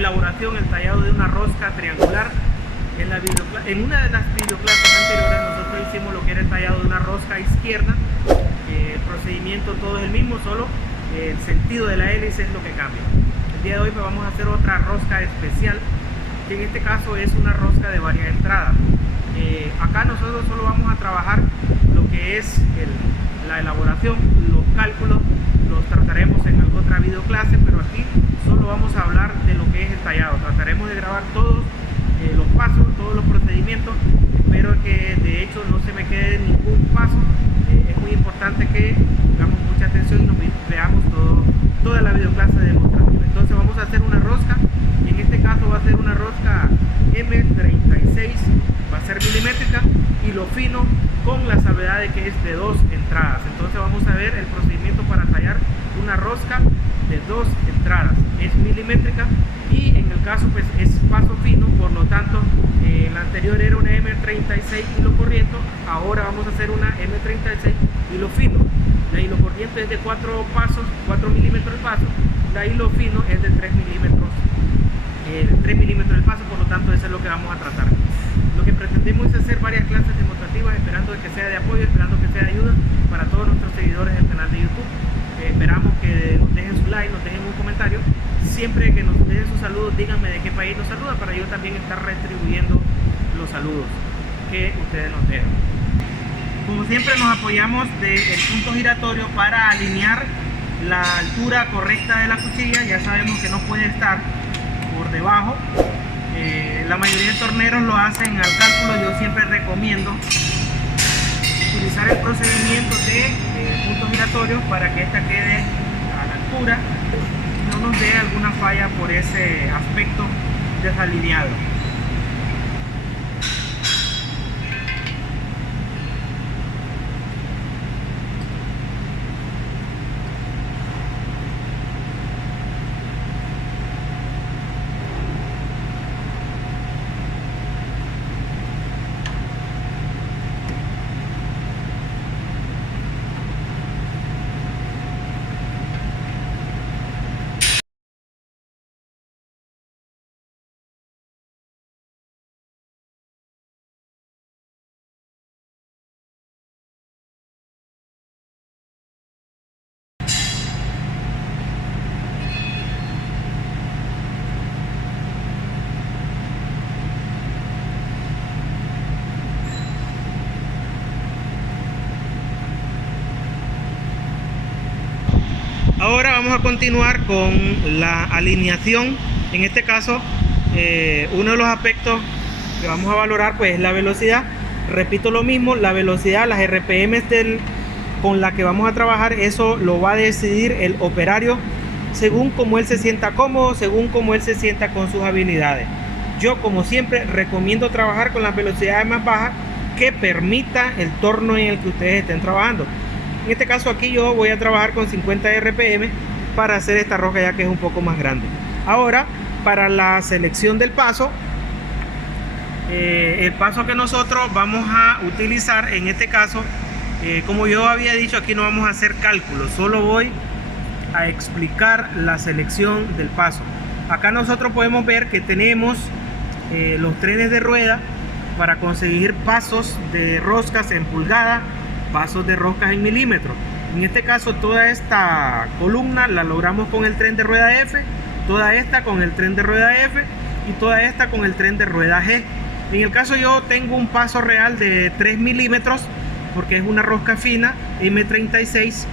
elaboración, el tallado de una rosca triangular. En una de las videoclases anteriores nosotros hicimos lo que era el tallado de una rosca izquierda. El procedimiento todo es el mismo, solo el sentido de la hélice es lo que cambia. El día de hoy pues vamos a hacer otra rosca especial, que en este caso es una rosca de varias entradas. Acá nosotros solo vamos a trabajar lo que es la elaboración, los cálculos los trataremos en alguna otra videoclase, pero aquí solo vamos a hablar de lo que es el tallado. Trataremos de grabar todos los pasos, todos los procedimientos. Espero que de hecho no se me quede ningún paso. Es muy importante que pongamos mucha atención y nos veamos toda la videoclase demostrativa. Entonces vamos a hacer una rosca, y en este caso va a ser una rosca M36, va a ser milimétrica, y lo fino con la salvedad de que es de 2 entradas. Entonces vamos a ver el procedimiento para tallar una rosca de 2 entradas. Es milimétrica y en el caso pues es paso fino, por lo tanto la anterior era una M36 hilo corriente, ahora vamos a hacer una M36 hilo fino. La hilo corriente es de 4 pasos, 4 milímetros el paso, la hilo fino es de 3 milímetros, 3 milímetros el paso, por lo tanto eso es lo que vamos a tratar. Lo que pretendemos es hacer varias clases demostrativas, esperando que sea de apoyo, esperando que sea de ayuda para todos nuestros seguidores del canal de YouTube. Esperamos que nos dejen su like, nos dejen un comentario. Siempre que nos dejen sus saludos, díganme de qué país nos saludan, para yo también estar retribuyendo los saludos que ustedes nos dejan. Como siempre nos apoyamos del punto giratorio para alinear la altura correcta de la cuchilla. Ya sabemos que no puede estar por debajo. La mayoría de torneros lo hacen al cálculo. Yo siempre recomiendo utilizar el procedimiento de puntos giratorios para que esta quede a la altura, no nos dé alguna falla por ese aspecto desalineado. Ahora vamos a continuar con la alineación. En este caso, uno de los aspectos que vamos a valorar pues es la velocidad. Repito lo mismo, la velocidad, las RPM con la que vamos a trabajar, eso lo va a decidir el operario según como él se sienta cómodo, según como él se sienta con sus habilidades. Yo, como siempre, recomiendo trabajar con las velocidades más bajas que permita el torno en el que ustedes estén trabajando. En este caso aquí yo voy a trabajar con 50 RPM para hacer esta rosca, ya que es un poco más grande. Ahora, para la selección del paso, el paso que nosotros vamos a utilizar en este caso, como yo había dicho, aquí no vamos a hacer cálculos, solo voy a explicar la selección del paso. Acá nosotros podemos ver que tenemos los trenes de rueda para conseguir pasos de roscas en pulgada, pasos de roscas en milímetros. En este caso toda esta columna la logramos con el tren de rueda F, toda esta con el tren de rueda F y toda esta con el tren de rueda G. En el caso yo tengo un paso real de 3 milímetros porque es una rosca fina, M36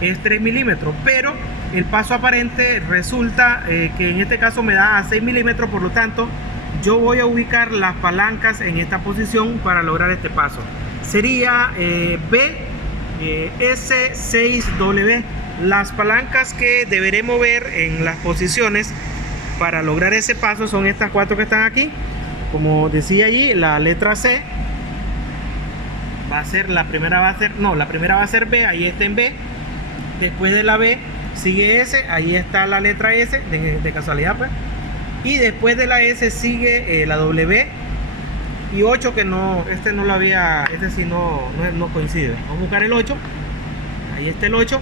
es 3 milímetros, pero el paso aparente resulta que en este caso me da a 6 milímetros, por lo tanto yo voy a ubicar las palancas en esta posición para lograr este paso. Sería S6W. Las palancas que deberemos ver en las posiciones para lograr ese paso son estas 4 que están aquí. Como decía allí, la letra C va a ser, la primera va a ser B, ahí está en B. Después de la B sigue S, ahí está la letra S, de casualidad pues. Y después de la S sigue la W y 8, que no, este no lo había, este sí no coincide. Vamos a buscar el 8, ahí está el 8.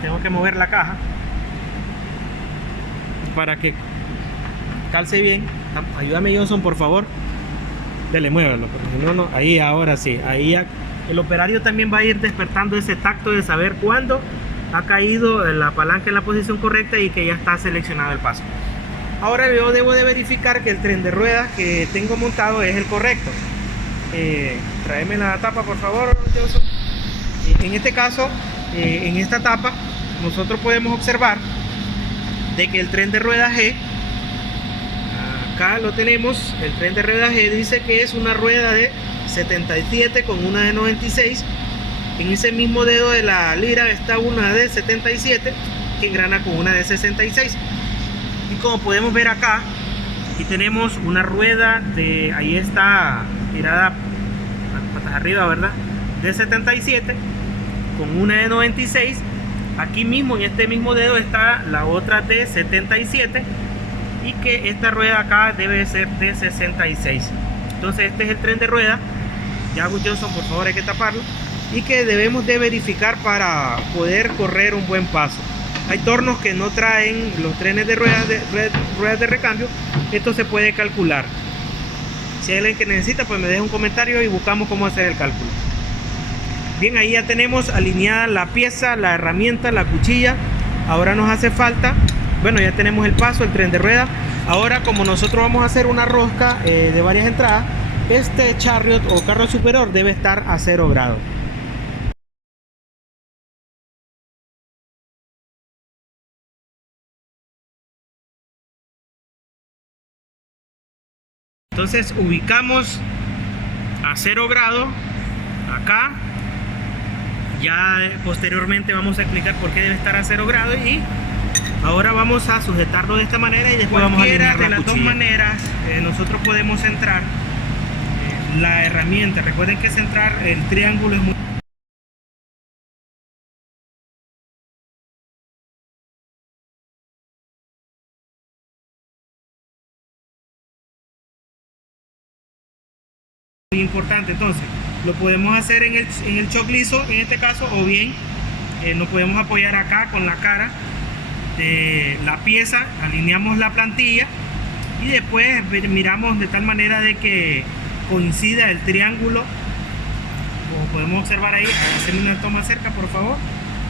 Tengo que mover la caja para que calce bien. Ayúdame, Johnson, por favor. Dele, muévalo, porque si no, no. Ahí, ahora sí. Ahí ya, el operario también va a ir despertando ese tacto de saber cuándo ha caído la palanca en la posición correcta y que ya está seleccionado el paso. Ahora yo debo de verificar que el tren de ruedas que tengo montado es el correcto. Tráeme la tapa, por favor, Johnson. En este caso, en esta tapa, nosotros podemos observar de que el tren de ruedas G, acá lo tenemos, el tren de ruedas G dice que es una rueda de 77 con una de 96. En ese mismo dedo de la lira está una de 77 que engrana con una de 66. Y como podemos ver acá, aquí tenemos una rueda de, ahí está tirada patas arriba, ¿verdad? De 77 con una de 96. Aquí mismo en este mismo dedo está la otra de 77 y que esta rueda acá debe ser de 66. Entonces este es el tren de rueda. Ya, Johnson, por favor, hay que taparlo, y que debemos de verificar para poder correr un buen paso. Hay tornos que no traen los trenes de ruedas de recambio. Esto se puede calcular. Si hay alguien que necesita, pues me deja un comentario y buscamos cómo hacer el cálculo. Bien, ahí ya tenemos alineada la pieza, la herramienta, la cuchilla. Ahora nos hace falta, bueno, ya tenemos el paso, el tren de rueda. Ahora, como nosotros vamos a hacer una rosca de varias entradas, este chariot o carro superior debe estar a 0 grados. Entonces ubicamos a 0 grados acá. Ya posteriormente vamos a explicar por qué debe estar a 0 grados, y ahora vamos a sujetarlo de esta manera y después vamos a alinear de las dos maneras. Nosotros podemos centrar la herramienta. Recuerden que centrar el triángulo es muy importante. Entonces lo podemos hacer en el choc liso en este caso, o bien nos podemos apoyar acá con la cara de la pieza, alineamos la plantilla y después miramos de tal manera de que coincida el triángulo, como podemos observar ahí. Hacerme una toma cerca, por favor.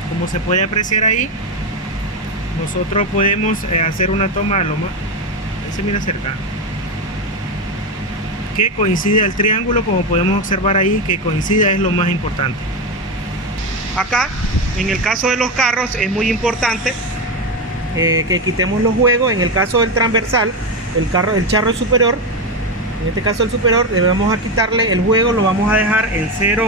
Como se puede apreciar ahí, nosotros podemos hacer una toma lo más, ahí se mira cerca, que coincida el triángulo. Como podemos observar ahí, que coincida es lo más importante. Acá, en el caso de los carros, es muy importante que quitemos los juegos. En el caso del transversal, el charro superior, en este caso el superior, debemos a quitarle el juego, lo vamos a dejar en cero,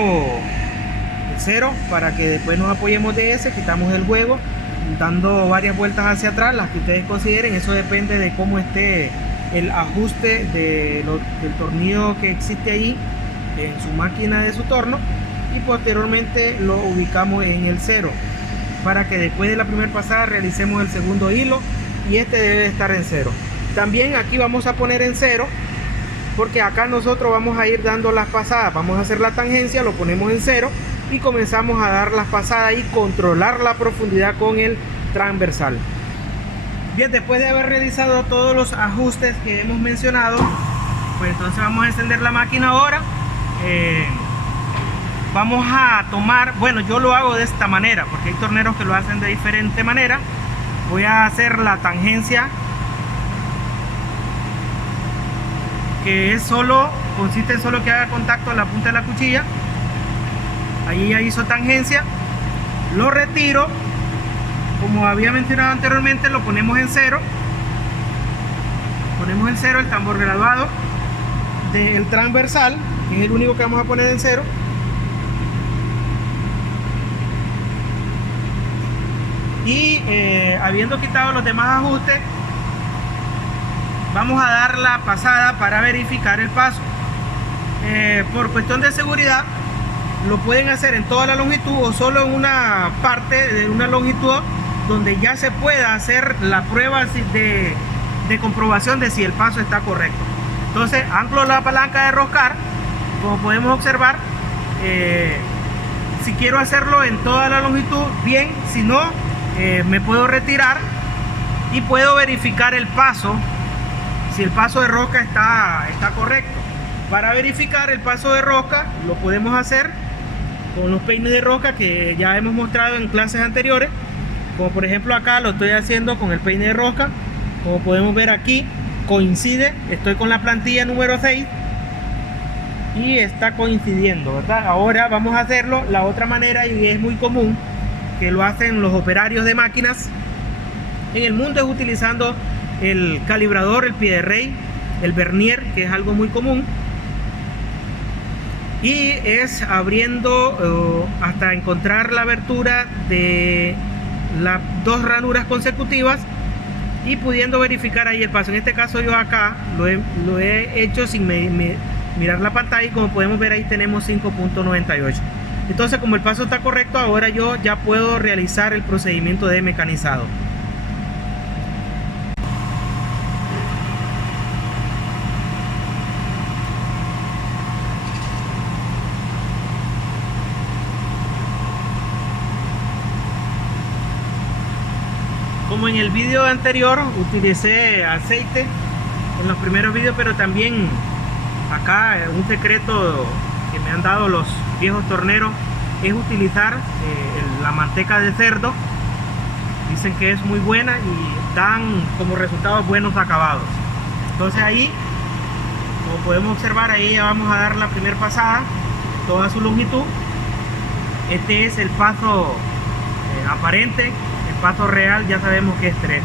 para que después nos apoyemos de ese. Quitamos el juego dando varias vueltas hacia atrás, las que ustedes consideren. Eso depende de cómo esté el ajuste del tornillo que existe ahí en su máquina de su torno, y posteriormente lo ubicamos en el 0 para que después de la primera pasada realicemos el segundo hilo, y este debe estar en 0. También aquí vamos a poner en 0 porque acá nosotros vamos a ir dando las pasadas. Vamos a hacer la tangencia, lo ponemos en 0 y comenzamos a dar las pasadas y controlar la profundidad con el transversal. Bien, después de haber realizado todos los ajustes que hemos mencionado, pues entonces vamos a encender la máquina ahora. Vamos a tomar, bueno, yo lo hago de esta manera porque hay torneros que lo hacen de diferente manera. Voy a hacer la tangencia, que es consiste en solo que haga contacto a la punta de la cuchilla. Ahí ya hizo tangencia, lo retiro. Como había mencionado anteriormente, lo ponemos en 0. Ponemos en 0 el tambor graduado del transversal, que es el único que vamos a poner en 0. Y habiendo quitado los demás ajustes, vamos a dar la pasada para verificar el paso. Por cuestión de seguridad, lo pueden hacer en toda la longitud o solo en una parte de una longitud donde ya se pueda hacer la prueba de comprobación de si el paso está correcto. Entonces anclo la palanca de roscar, como podemos observar. Si quiero hacerlo en toda la longitud, bien. Si no, me puedo retirar y puedo verificar el paso si el paso de rosca está correcto. Para verificar el paso de rosca lo podemos hacer con los peines de rosca que ya hemos mostrado en clases anteriores, como por ejemplo acá lo estoy haciendo con el peine de rosca. Como podemos ver aquí coincide, estoy con la plantilla número 6 y está coincidiendo, ¿verdad? Ahora vamos a hacerlo la otra manera, y es muy común que lo hacen los operarios de máquinas en el mundo, es utilizando el calibrador, el pie de rey, el vernier, que es algo muy común, y es abriendo hasta encontrar la abertura de las dos ranuras consecutivas y pudiendo verificar ahí el paso. En este caso yo acá lo he hecho sin mirar la pantalla, y como podemos ver ahí tenemos 5.98. entonces, como el paso está correcto, ahora yo ya puedo realizar el procedimiento de mecanizado. Como en el vídeo anterior utilicé aceite en los primeros vídeos, pero también acá un secreto que me han dado los viejos torneros es utilizar la manteca de cerdo. Dicen que es muy buena y dan como resultado buenos acabados. Entonces ahí, como podemos observar, ahí ya vamos a dar la primera pasada, toda su longitud. Este es el paso aparente. El paso real ya sabemos que es 3.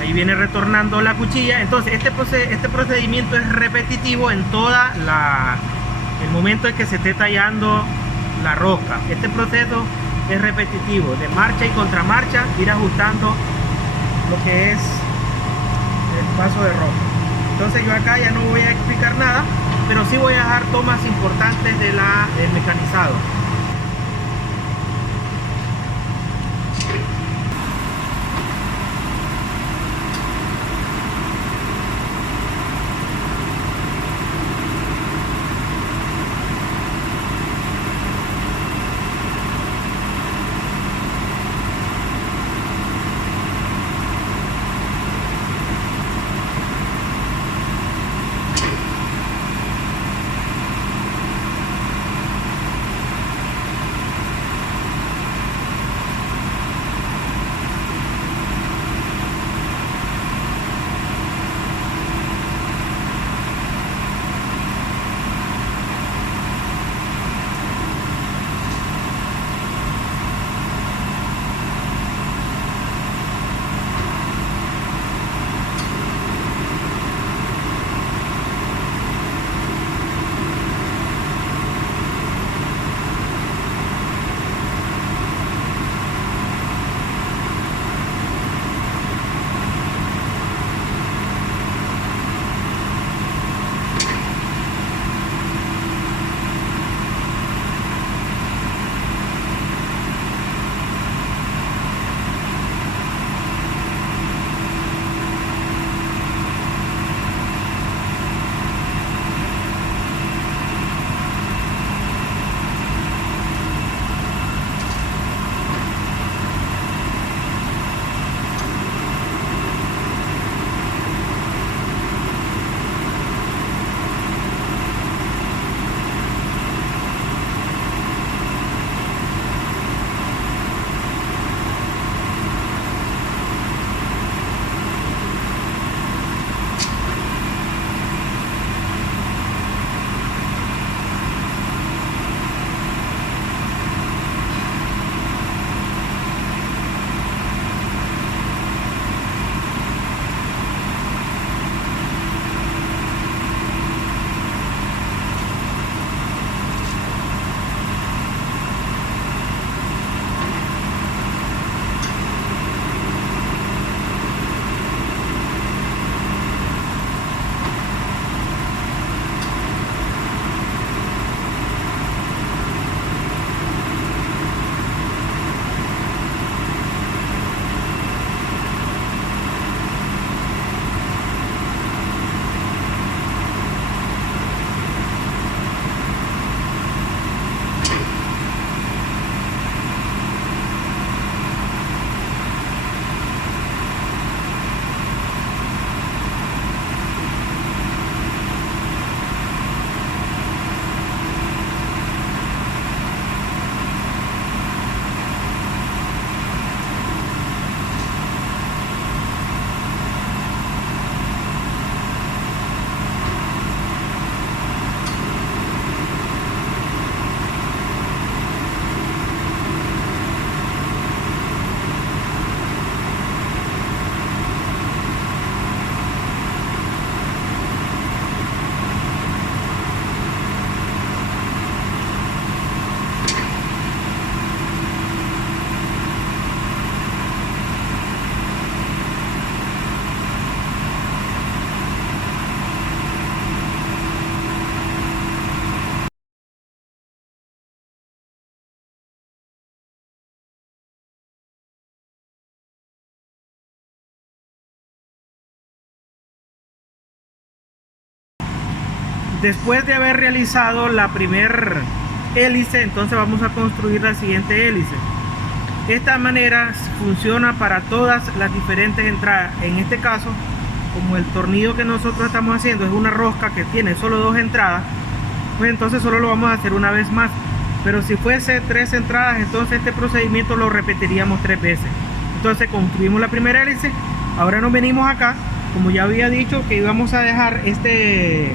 Ahí viene retornando la cuchilla. Entonces este procedimiento es repetitivo en toda el momento en que se esté tallando la rosca. Este proceso es repetitivo, de marcha y contramarcha, ir ajustando lo que es el paso de rosca. Entonces yo acá ya no voy a explicar nada, pero sí voy a dejar tomas importantes del mecanizado. Después de haber realizado la primer hélice, entonces vamos a construir la siguiente hélice. Esta manera funciona para todas las diferentes entradas. En este caso, como el tornillo que nosotros estamos haciendo es una rosca que tiene solo 2 entradas, pues entonces solo lo vamos a hacer una vez más. Pero si fuese 3 entradas, entonces este procedimiento lo repetiríamos 3 veces. Entonces construimos la primera hélice. Ahora nos venimos acá, como ya había dicho que íbamos a dejar el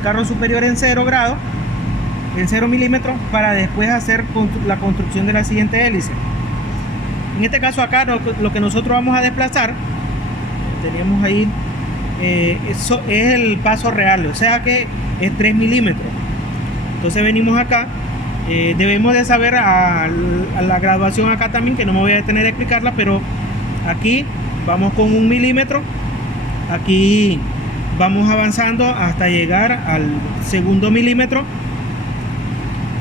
carro superior en 0 grados, en 0 milímetros, para después hacer la construcción de la siguiente hélice. En este caso acá lo que nosotros vamos a desplazar, teníamos ahí, eso es el paso real, o sea que es 3 milímetros. Entonces venimos acá, debemos de saber a la graduación acá también, que no me voy a detener a explicarla, pero aquí vamos con 1 milímetro, aquí vamos avanzando hasta llegar al segundo milímetro.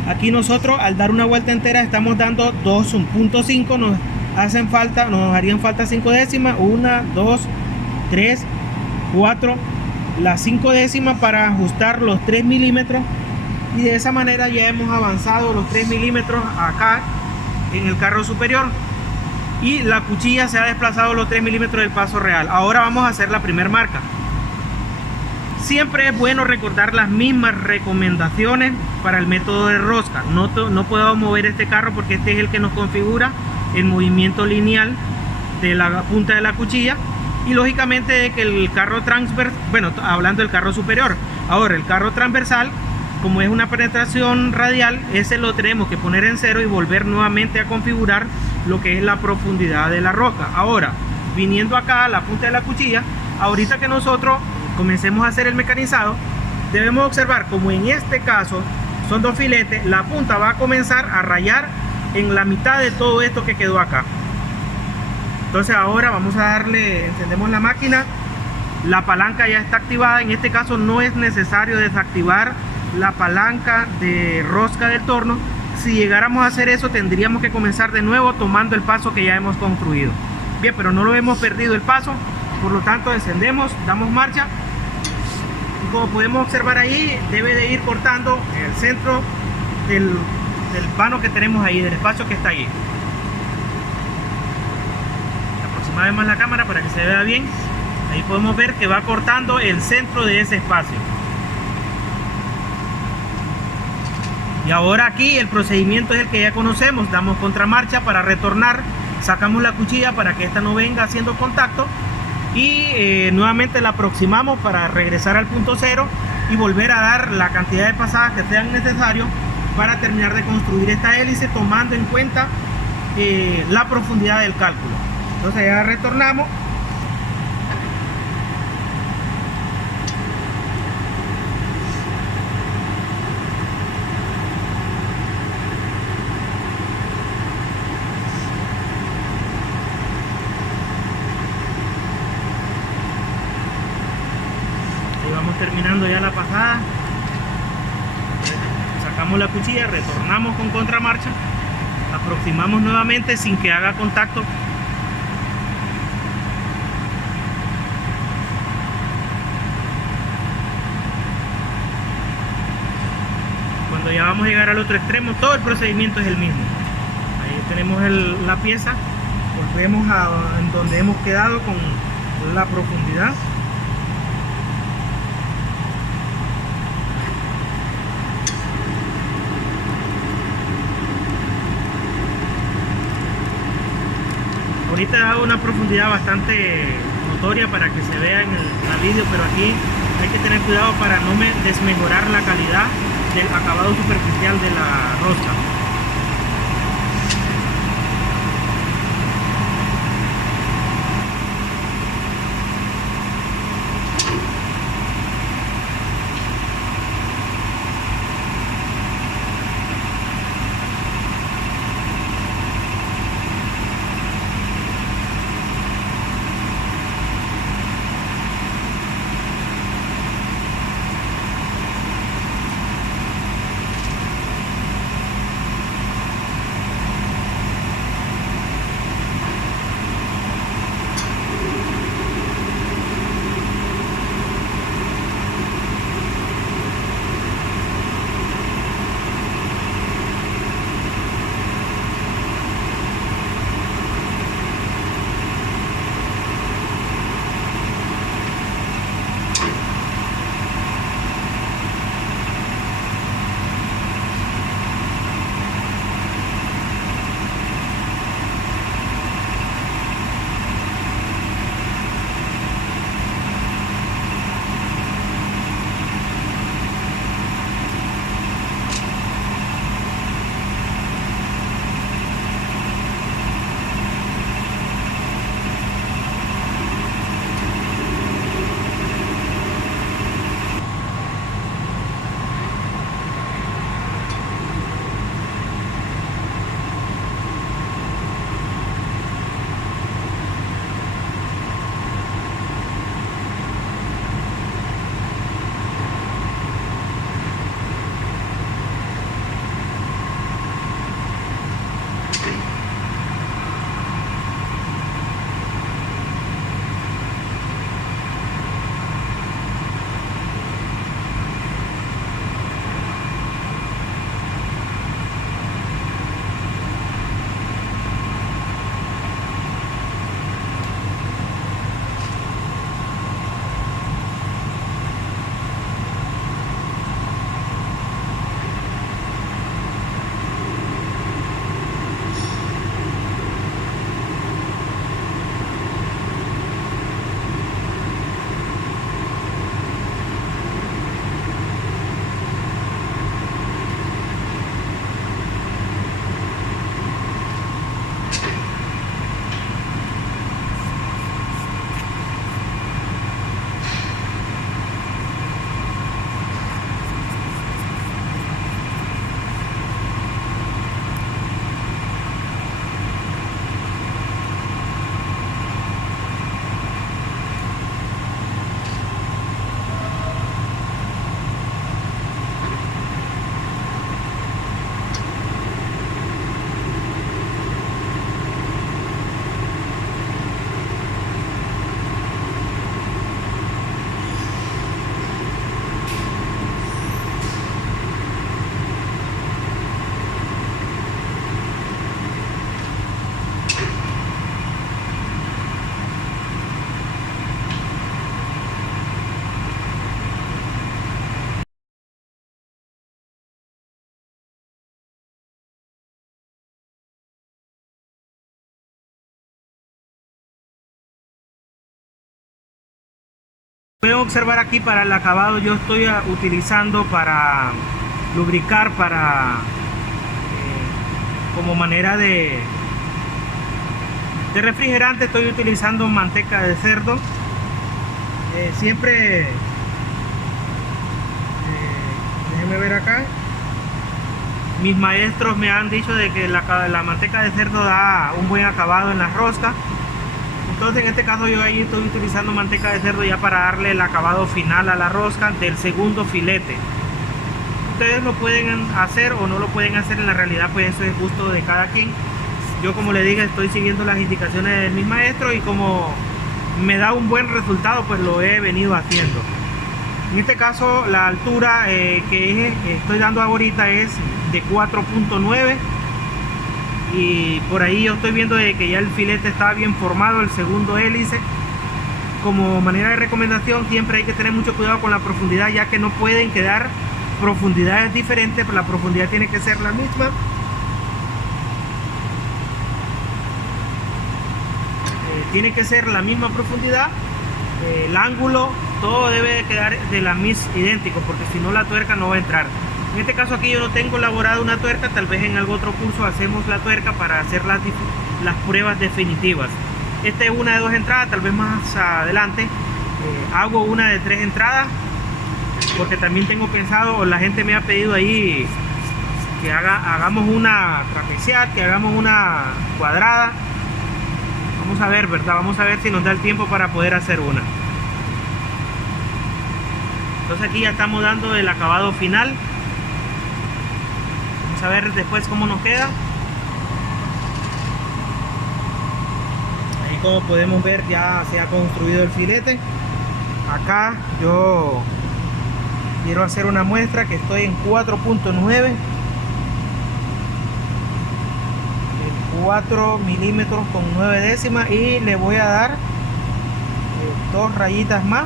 Aquí nosotros al dar una vuelta entera estamos dando 2.5, nos harían falta 5 décimas, 1, 2, 3, 4, las 5 décimas para ajustar los 3 milímetros, y de esa manera ya hemos avanzado los 3 milímetros acá en el carro superior, y la cuchilla se ha desplazado los 3 milímetros del paso real. Ahora vamos a hacer la primera marca. Siempre es bueno recordar las mismas recomendaciones para el método de rosca. No puedo mover este carro porque este es el que nos configura el movimiento lineal de la punta de la cuchilla, y lógicamente de que el carro transversal, bueno, hablando del carro superior, ahora el carro transversal, como es una penetración radial, ese lo tenemos que poner en 0 y volver nuevamente a configurar lo que es la profundidad de la rosca. Ahora, viniendo acá a la punta de la cuchilla, ahorita que nosotros comencemos a hacer el mecanizado, debemos observar como en este caso son 2 filetes, la punta va a comenzar a rayar en la mitad de todo esto que quedó acá. Entonces ahora vamos a darle, encendemos la máquina, la palanca ya está activada. En este caso no es necesario desactivar la palanca de rosca del torno. Si llegáramos a hacer eso, tendríamos que comenzar de nuevo tomando el paso que ya hemos construido. Bien, pero no lo hemos perdido el paso, por lo tanto encendemos, damos marcha, y como podemos observar ahí, debe de ir cortando el centro del vano que tenemos ahí, del espacio que está ahí. Aproximamos más la cámara para que se vea bien. Ahí podemos ver que va cortando el centro de ese espacio. Y ahora aquí el procedimiento es el que ya conocemos. Damos contramarcha para retornar, sacamos la cuchilla para que esta no venga haciendo contacto, y nuevamente la aproximamos para regresar al punto 0 y volver a dar la cantidad de pasadas que sean necesarios para terminar de construir esta hélice, tomando en cuenta la profundidad del cálculo. Entonces ya retornamos. Terminando ya la pasada, sacamos la cuchilla, retornamos con contramarcha, aproximamos nuevamente sin que haga contacto. Cuando ya vamos a llegar al otro extremo, todo el procedimiento es el mismo. Ahí tenemos la pieza, volvemos a donde hemos quedado con la profundidad. Ahorita hago una profundidad bastante notoria para que se vea en el vídeo, pero aquí hay que tener cuidado para no desmejorar la calidad del acabado superficial de la rosca. Pueden observar aquí para el acabado yo estoy utilizando para lubricar, como manera de refrigerante estoy utilizando manteca de cerdo. Siempre déjenme ver acá, mis maestros me han dicho de que la manteca de cerdo da un buen acabado en la rosca. Entonces en este caso yo ahí estoy utilizando manteca de cerdo ya para darle el acabado final a la rosca del segundo filete. Ustedes lo pueden hacer o no lo pueden hacer, en la realidad pues eso es gusto de cada quien. Yo, como le digo, estoy siguiendo las indicaciones de mis maestros y como me da un buen resultado pues lo he venido haciendo. En este caso la altura que estoy dando ahorita es de 4.9 y por ahí yo estoy viendo de que ya el filete está bien formado, el segundo hélice. Como manera de recomendación siempre hay que tener mucho cuidado con la profundidad, ya que no pueden quedar profundidades diferentes, pero la profundidad tiene que ser la misma. Tiene que ser la misma profundidad, el ángulo, todo debe de quedar de la misma, idéntico, porque si no la tuerca no va a entrar. En este caso aquí yo no tengo elaborada una tuerca, tal vez en algún otro curso hacemos la tuerca para hacer las pruebas definitivas. Esta es una de 2 entradas, tal vez más adelante hago una de 3 entradas, porque también tengo pensado, la gente me ha pedido ahí que hagamos una trapezial, que hagamos una cuadrada. Vamos a ver, ¿verdad? Vamos a ver si nos da el tiempo para poder hacer una. Entonces aquí ya estamos dando el acabado final. Vamos a ver después cómo nos queda. Ahí, como podemos ver, ya se ha construido el filete. Acá yo quiero hacer una muestra que estoy en 4.9, 4 milímetros con 9 décimas, y le voy a dar 2 rayitas más.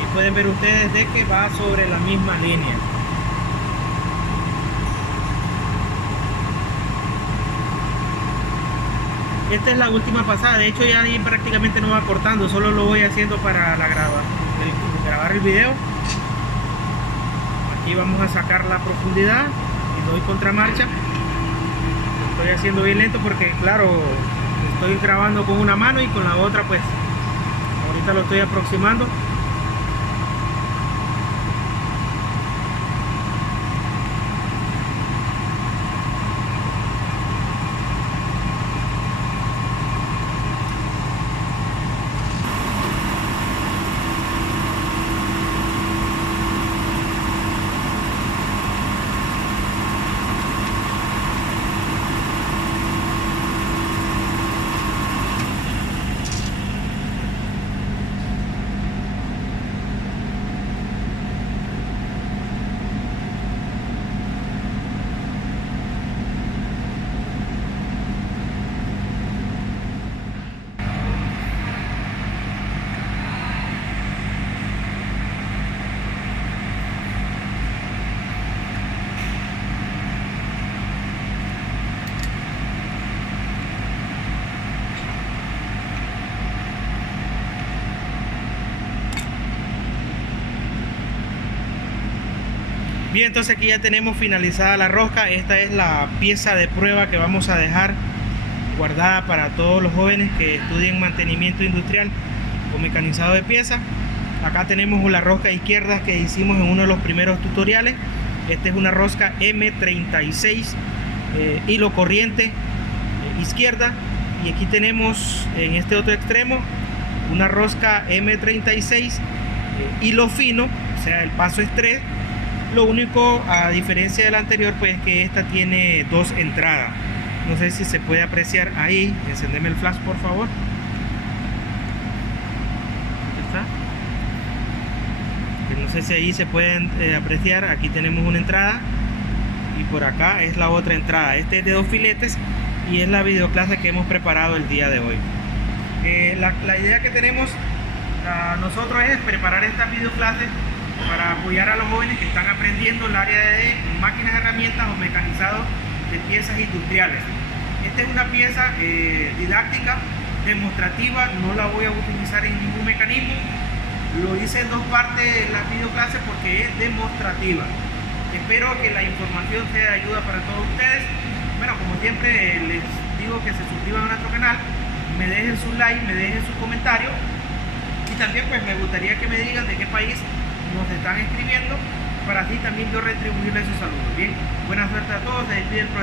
Y pueden ver ustedes de que va sobre la misma línea. Esta es la última pasada, de hecho ya ahí prácticamente no va cortando, solo lo voy haciendo para grabar el video. Aquí vamos a sacar la profundidad y doy contramarcha. Lo estoy haciendo bien lento porque claro, estoy grabando con una mano y con la otra pues ahorita lo estoy aproximando. Bien, entonces aquí ya tenemos finalizada la rosca. Esta es la pieza de prueba que vamos a dejar guardada para todos los jóvenes que estudien mantenimiento industrial o mecanizado de piezas. Acá tenemos la rosca izquierda que hicimos en uno de los primeros tutoriales. Esta es una rosca M36 hilo corriente izquierda, y aquí tenemos en este otro extremo una rosca M36 hilo fino, o sea el paso es 3. Lo único, a diferencia de la anterior, pues es que esta tiene 2 entradas. No sé si se puede apreciar ahí. Encendeme el flash, por favor. Ahí está. No sé si ahí se pueden apreciar. Aquí tenemos una entrada y por acá es la otra entrada. Este es de 2 filetes y es la videoclase que hemos preparado el día de hoy. La idea que tenemos nosotros es preparar esta videoclase para apoyar a los jóvenes que están aprendiendo el área de máquinas, herramientas o mecanizado de piezas industriales. Esta es una pieza didáctica, demostrativa, no la voy a utilizar en ningún mecanismo. Lo hice en dos partes en la videoclase porque es demostrativa. Espero que la información sea de ayuda para todos ustedes. Bueno, como siempre les digo que se suscriban a nuestro canal, me dejen su like, me dejen su comentario y también pues me gustaría que me digan de qué país nos están escribiendo para así también yo retribuirles sus saludos. Bien, buena suerte a todos, se despide el profesor.